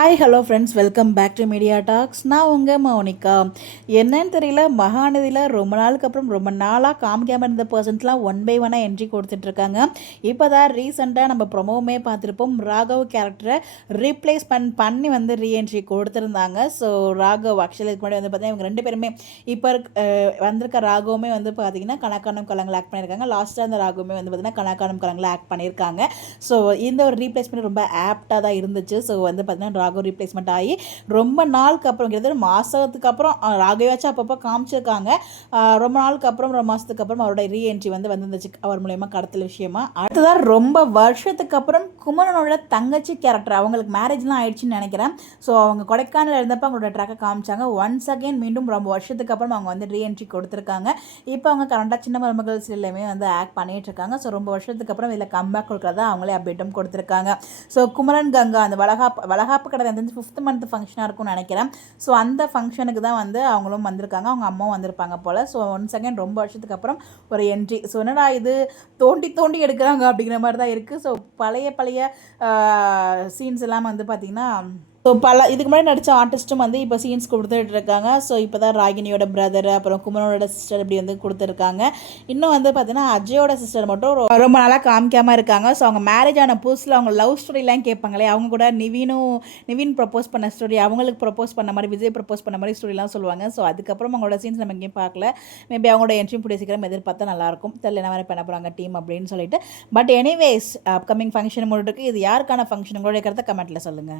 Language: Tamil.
Hi hello friends, welcome back to media talks. நான் உங்கள் மௌனிகா. என்னன்னு தெரியல, மகாநதியில் ரொம்ப நாளுக்கு அப்புறம் ரொம்ப நாளாக காமிக்காமல் இருந்த பர்சன்ஸ்லாம் ஒன் பை ஒன்னாக என்ட்ரி கொடுத்துட்ருக்காங்க. இப்போ தான் ரீசெண்டாக நம்ம ப்ரொமோவுமே பார்த்துருப்போம், ராகவ் கேரக்டரை ரீப்ளேஸ்மெண்ட் பண்ணி வந்து ரீஎன்ட்ரி கொடுத்துருந்தாங்க. ஸோ ராகவ் ஆக்சுவலி இதுக்கு முன்னாடி வந்து பார்த்தீங்கன்னா இவங்க ரெண்டு பேருமே இப்போ வந்திருக்க ராகவுமே வந்து பார்த்தீங்கன்னா கணக்கானம் கலங்களை ஆக்ட் பண்ணியிருக்காங்க. லாஸ்ட்டாக அந்த ராகவுமே வந்து பார்த்தீங்கன்னா கணக்கானம் கலங்களை ஆக்ட் பண்ணியிருக்காங்க. ஸோ இந்த ஒரு ரீப்ளேஸ்மெண்ட் ரொம்ப ஆப்டாக தான் இருந்துச்சு. ஸோ வந்து பார்த்தீங்கன்னா ராகவ் ரீப்ளேஸ்மெண்ட் ஆகி ரொம்ப நாளுக்கு அப்புறம் கிட்டத்தட்ட மாதத்துக்கு அப்புறம் ராகவாச்சும் அப்பப்போ காமிச்சிருக்காங்க. ரொம்ப நாளுக்கு அப்புறம் ரொம்ப மாதத்துக்கு அப்புறம் அவரோட ரீஎன்ட்ரி வந்து வந்துருந்துச்சு அவர் மூலயமா கடத்தல் விஷயமா. அடுத்ததாக ரொம்ப வருஷத்துக்கு அப்புறம் குமரனோட தங்கச்சி கேரக்டர், அவங்களுக்கு மேரேஜ்லாம் ஆயிடுச்சுன்னு நினைக்கிறேன். ஸோ அவங்க கொடைக்கானல் இருந்தப்போ அவங்களோட ட்ராக்கை காமிச்சாங்க. ஒன்ஸ் அகேன் மீண்டும் ரொம்ப வருஷத்துக்கு அப்புறம் அவங்க வந்து ரீஎன்ட்ரி கொடுத்துருக்காங்க. இப்போ அவங்க கரண்டாக சின்ன மருமகள் சீரியல்லையுமே வந்து ஆக்ட் பண்ணிட்டு இருக்காங்க. ஸோ ரொம்ப வருஷத்துக்கு அப்புறம் இதில் கம்பேக் கொடுக்குறதா அவங்களே அப்டேட்டும் கொடுத்துருக்காங்க. ஸோ குமரன் கங்கா அந்த வளகாப்பு கடை வந்து 5th மந்த் ஃபங்க்ஷனாக இருக்கும்னு நினைக்கிறேன். ஸோ அந்த ஃபங்க்ஷனுக்கு தான் வந்து அவங்களும் வந்திருக்காங்க, அவங்க அம்மாவும் வந்திருப்பாங்க போல். ஸோ ஒன்ஸ் அகேன் ரொம்ப வருஷத்துக்கு அப்புறம் ஒரு என்ட்ரி. ஸோ என்னடா இது தோண்டி தோண்டி எடுக்கிறாங்க அப்படிங்கிற மாதிரி தான் இருக்குது. ஸோ பழைய சீன்ஸ் எல்லாம் வந்து பார்த்திங்கன்னா ஸோ இதுக்கு முன்னாடி நடித்த ஆர்டிஸ்ட்டும் வந்து இப்போ சீன்ஸ் கொடுத்துட்டு இருக்காங்க. ஸோ இப்போ தான் ராகினியோட பிரதர் அப்புறம் குமரனோட சிஸ்டர் இப்படி வந்து கொடுத்துருக்காங்க. இன்னும் வந்து பார்த்தீங்கன்னா அஜயோட சிஸ்டர் மட்டும் ரொம்ப நாளாக காமிக்காமல் இருக்காங்க. ஸோ அவங்க மேரேஜ் ஆன புதுசில் அவங்க லவ் ஸ்டோரிலாம் கேட்பாங்களே, அவங்க கூட நிவின் ப்ரப்போஸ் பண்ண ஸ்டோரி, அவங்களுக்கு ப்ரப்போஸ் பண்ண மாதிரி விஜய் ப்ரப்போஸ் பண்ண மாதிரி ஸ்டோரிலாம் சொல்லுவாங்க. ஸோ அதுக்கப்புறம் அவங்களோட சீன்ஸ் நம்ம எங்கேயும் பார்க்கல. மேபி அவங்களோட என்ட்ரி கூடிய சீக்கிரம் எதிர்பார்த்தா நல்லாயிருக்கும். தெரியல என்ன மாதிரி பண்ண போகிறாங்க டீம் அப்படின்னு சொல்லிட்டு. பட் எனிவேஸ் அப்கமிங் ஃபங்க்ஷன் முடிருக்கு. இது யாருக்கான ஃபங்க்ஷன் உங்களுடைய கருத்தை கமெண்ட்டில் சொல்லுங்கள்.